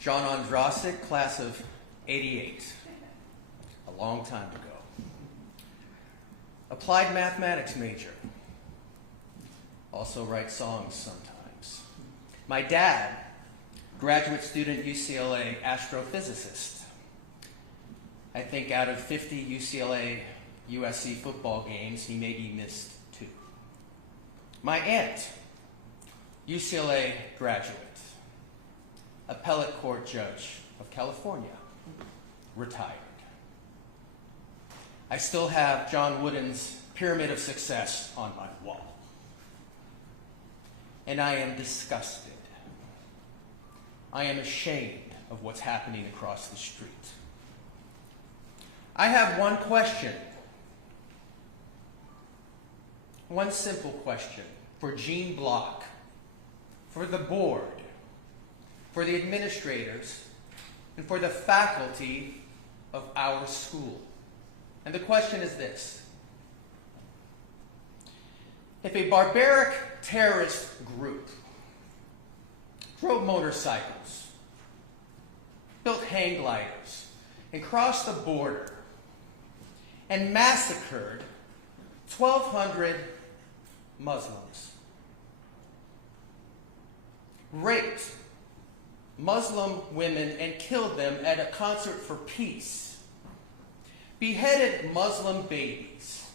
John Ondrasik, class of '88, a long time ago. Applied mathematics major. Also write songs sometimes. My dad, graduate student UCLA astrophysicist. I think out of 50 UCLA USC football games, he maybe missed 2. My aunt, UCLA graduate, appellate court judge of California, retired. I still have John Wooden's Pyramid of Success on my wall. And I am disgusted. I am ashamed of what's happening across the street. I have one question. One simple question for Gene Block, for the board, for the administrators, and for the faculty of our school. And the question is this: if a barbaric terrorist group drove motorcycles, built hang gliders, and crossed the border and massacred 1,200 Muslims, raped Muslim women and killed them at a concert for peace, beheaded Muslim babies,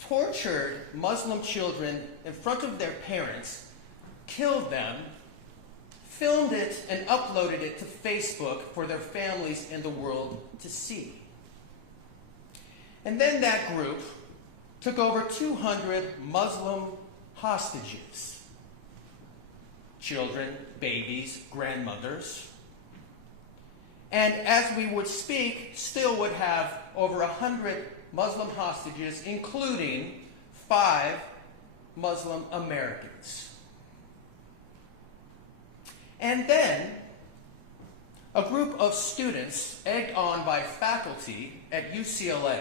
tortured Muslim children in front of their parents, killed them, filmed it, and uploaded it to Facebook for their families and the world to see. And then that group took over 200 Muslim hostages, children, babies, grandmothers, and as we would speak, still would have over 100 Muslim hostages, including 5 Muslim Americans. And then a group of students, egged on by faculty at UCLA,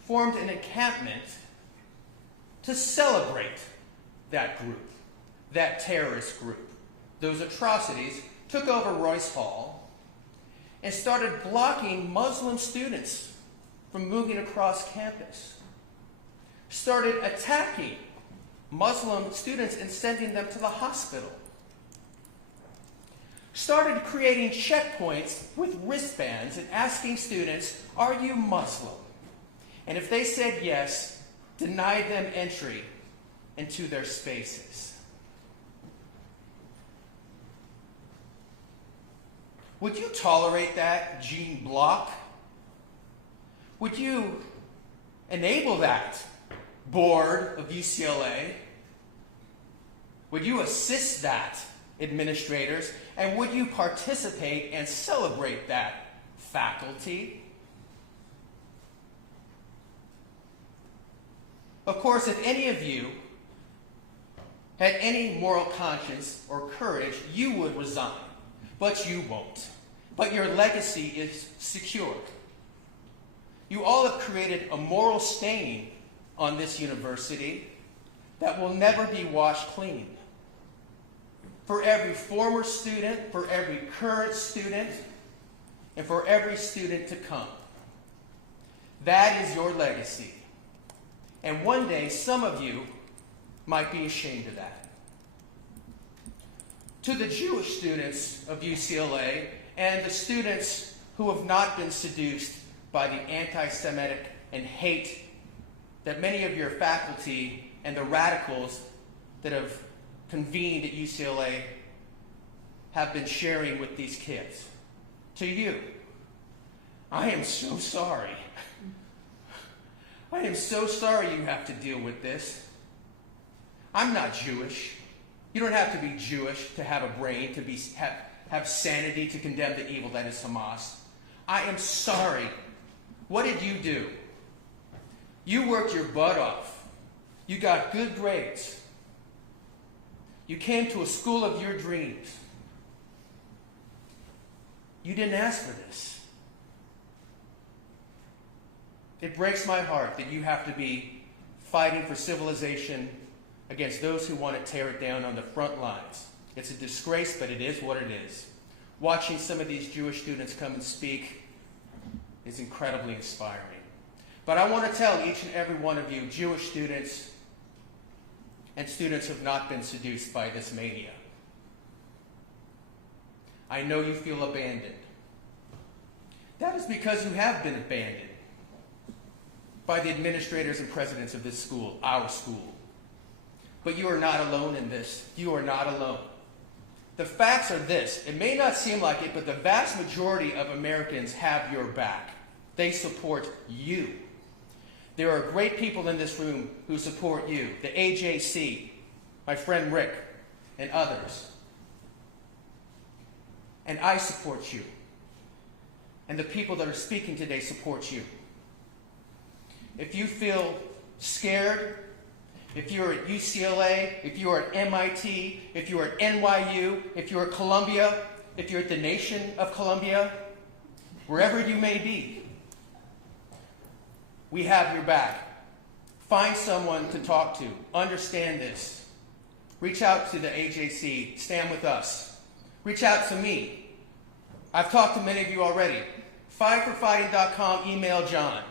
formed an encampment to celebrate that group, that terrorist group. Those atrocities took over Royce Hall and started blocking Muslim students from moving across campus, started attacking Muslim students and sending them to the hospital, started creating checkpoints with wristbands and asking students, "Are you Muslim?" And if they said yes, denied them entry into their spaces. Would you tolerate that, Gene Block? Would you enable that, board of UCLA? Would you assist that, administrators? And would you participate and celebrate that, faculty? Of course, if any of you had any moral conscience or courage, you would resign. But you won't. But your legacy is secure. You all have created a moral stain on this university that will never be washed clean. For every former student, for every current student, and for every student to come. That is your legacy. And one day, some of you might be ashamed of that. To the Jewish students of UCLA and the students who have not been seduced by the anti-Semitic and hate that many of your faculty and the radicals that have convened at UCLA have been sharing with these kids. To you, I am so sorry. I am so sorry you have to deal with this. I'm not Jewish. You don't have to be Jewish to have a brain, to have sanity to condemn the evil that is Hamas. I am sorry. What did you do? You worked your butt off. You got good grades. You came to a school of your dreams. You didn't ask for this. It breaks my heart that you have to be fighting for civilization against those who want to tear it down on the front lines. It's a disgrace, but it is what it is. watching some of these Jewish students come and speak is incredibly inspiring. But I want to tell each and every one of you, Jewish students and students who have not been seduced by this mania, I know you feel abandoned. That is because you have been abandoned by the administrators and presidents of this school, our school. But you are not alone in this. You are not alone. The facts are this. It may not seem like it, but the vast majority of Americans have your back. They support you. There are great people in this room who support you. The AJC, my friend Rick, and others. And I support you. And the people that are speaking today support you. If you feel scared, if you're at UCLA, if you're at MIT, if you're at NYU, if you're at Columbia, if you're at the Nation of Columbia, wherever you may be, we have your back. Find someone to talk to. Understand this. Reach out to the AJC. Stand with us. Reach out to me. I've talked to many of you already. FiveForFighting.com, email John.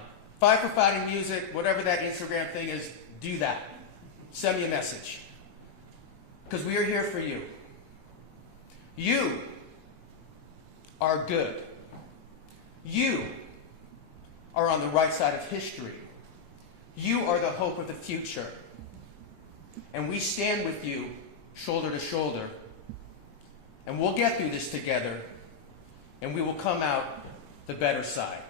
Five for Fighting Music, whatever that Instagram thing is, do that. Send me a message. Because we are here for you. You are good. You are on the right side of history. You are the hope of the future. And we stand with you shoulder to shoulder. And we'll get through this together. And we will come out the better side.